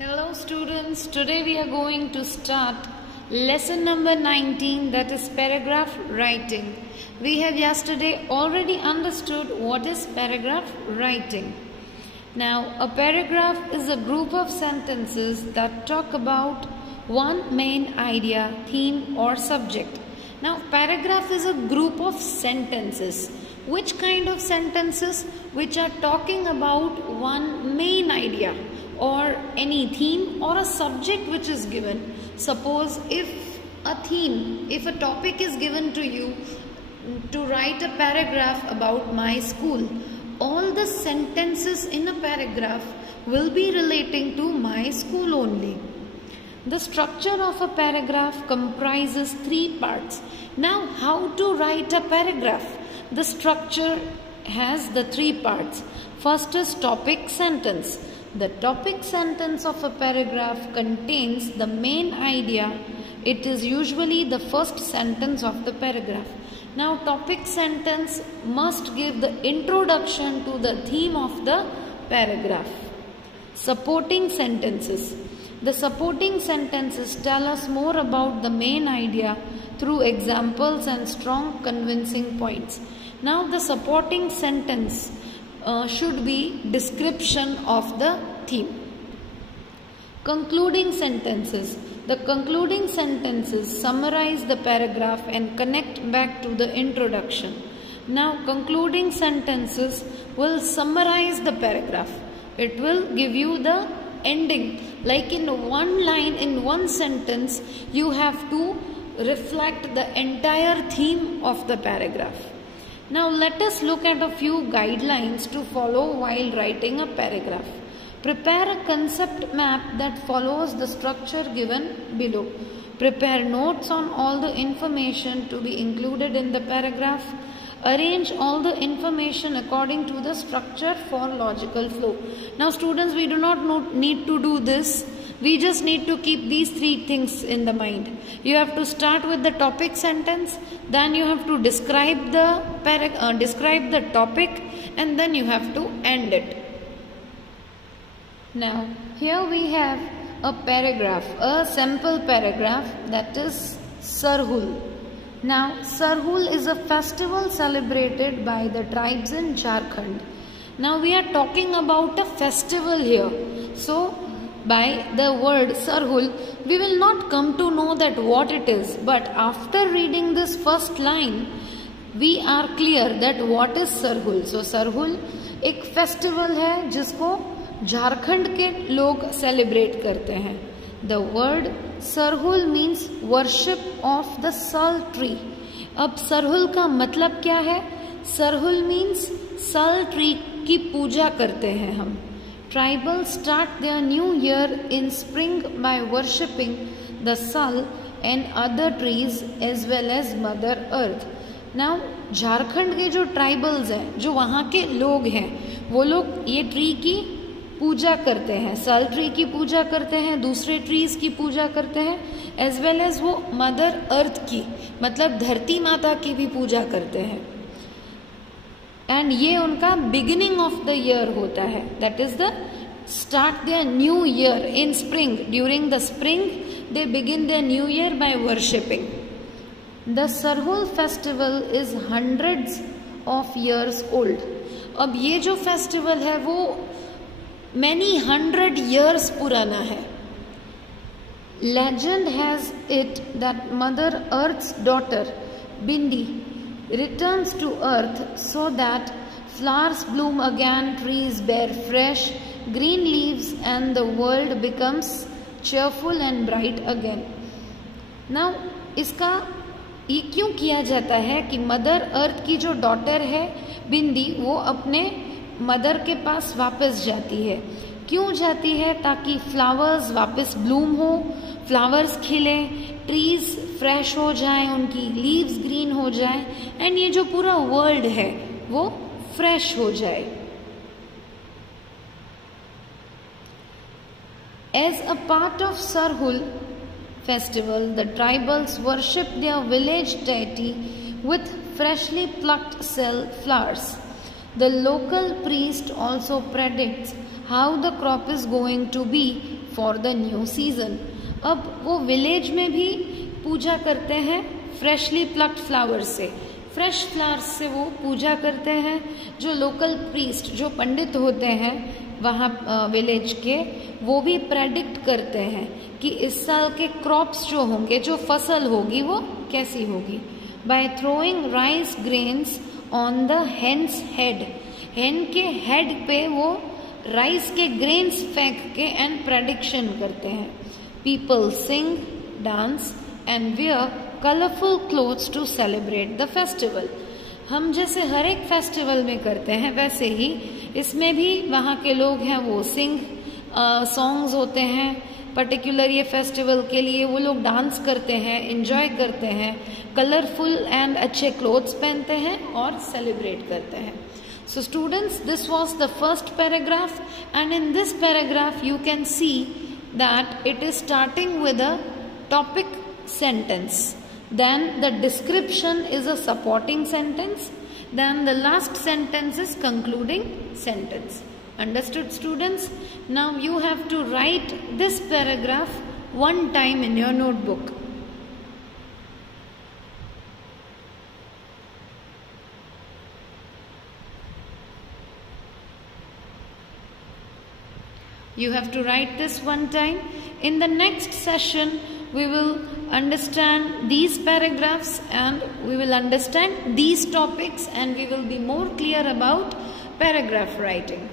Hello students, today we are going to start lesson number 19, that is paragraph writing. We have yesterday already understood what is paragraph writing. Now a paragraph is a group of sentences that talk about one main idea, theme or subject. Now paragraph is a group of sentences. Which kind of sentences? Which are talking about one main idea or any theme or a subject which is given. Suppose if a topic is given to you to write a paragraph about my school, all the sentences in a paragraph will be relating to my school only. The structure of a paragraph comprises three parts. Now, how to write a paragraph? The structure has the three parts. First is topic sentence. The topic sentence of a paragraph contains the main idea. It is usually the first sentence of the paragraph. Now, topic sentence must give the introduction to the theme of the paragraph. Supporting sentences. The supporting sentences tell us more about the main idea through examples and strong convincing points. Now, the supporting sentence should be description of the theme. Concluding sentences. The concluding sentences summarize the paragraph and connect back to the introduction. Now, concluding sentences will summarize the paragraph. It will give you the ending. Like in one line, in one sentence, you have to reflect the entire theme of the paragraph. Now let us look at a few guidelines to follow while writing a paragraph. Prepare a concept map that follows the structure given below. Prepare notes on all the information to be included in the paragraph. Arrange all the information according to the structure for logical flow. Now students, we do not need to do this. We just need to keep these three things in the mind. You have to start with the topic sentence, then you have to describe the topic, and then you have to end it. Now, here we have a paragraph, a simple paragraph, that is Sarhul. Now, Sarhul is a festival celebrated by the tribes in Jharkhand. Now, we are talking about a festival here. So, by the word Sarhul, we will not come to know that what it is. But after reading this first line, we are clear that what is Sarhul. So, Sarhul एक festival है जिसको झारखंड के लोग celebrate करते हैं. The word Sarhul means worship of the Sal tree. अब सरहुल का मतलब क्या है? सरहुल means Sal tree की पूजा करते हैं हम. Tribals start their new year in spring by worshipping the Sal and other trees as well as Mother Earth. Now, Jharkhand के जो ट्राइबल्स हैं, जो वहाँ के लोग हैं, वो लोग ये ट्री की पूजा करते हैं, सल ट्री की पूजा करते हैं, दूसरे ट्रीज की पूजा करते हैं, एज वेल एज वो मदर अर्थ की, मतलब धरती माता की भी पूजा करते हैं. एंड ये उनका बिगिनिंग ऑफ द ईयर होता है. That is the start their new year in spring. During the spring they begin their new year by worshipping. The Sarhul festival is hundreds of years old. अब ये जो festival है वो many 100 years पुराना है. Legend has it that Mother Earth's daughter Bindi returns to earth so that flowers bloom again, trees bear fresh green leaves and the world becomes cheerful and bright again. Now इसका ये क्यों किया जाता है कि mother earth की जो daughter है बिंदी, वो अपने मदर के पास वापस जाती है. क्यों जाती है? ताकि फ्लावर्स वापस ब्लूम हो, फ्लावर्स खिले, ट्रीज फ्रेश हो जाएं, उनकी लीव्स ग्रीन हो जाएं, एंड ये जो पूरा वर्ल्ड है वो फ्रेश हो जाए. As a part of Sarhul festival, the tribals worship their village deity with freshly plucked flowers. The local priest also predicts how the crop is going to be for the new season. अब वो village में भी पूजा करते हैं freshly plucked flowers से, fresh flowers से वो पूजा करते हैं। जो लोकल प्रीस्ट, जो पंडित होते हैं वहाँ विलेज के, वो भी प्रेडिक्ट करते हैं कि इस साल के क्रॉप्स जो होंगे, जो फसल होगी वो कैसी होगी। By throwing rice grains on the hen's head, hen के हेड पे वो राइस के ग्रेन्स फेंक के एंड प्रेडिक्शन करते हैं। People sing, dance and wear colourful clothes to celebrate the festival. हम जैसे हर एक फेस्टिवल में करते हैं वैसे ही इसमें भी वहाँ के लोग हैं वो सिंग, सॉन्ग्स होते हैं पर्टिकुलर ये फेस्टिवल के लिए, वो लोग डांस करते हैं, एंजॉय करते हैं, कलरफुल एंड अच्छे क्लोथ्स पहनते हैं और सेलिब्रेट करते हैं। So students, this was the first paragraph, and in this paragraph you can see that it is starting with a topic sentence, then the description is a supporting sentence, then the last sentence is concluding sentence. Understood students? Now you have to write this paragraph one time in your notebook. You have to write this one time. In the next session, we will understand these paragraphs and we will understand these topics, and we will be more clear about paragraph writing.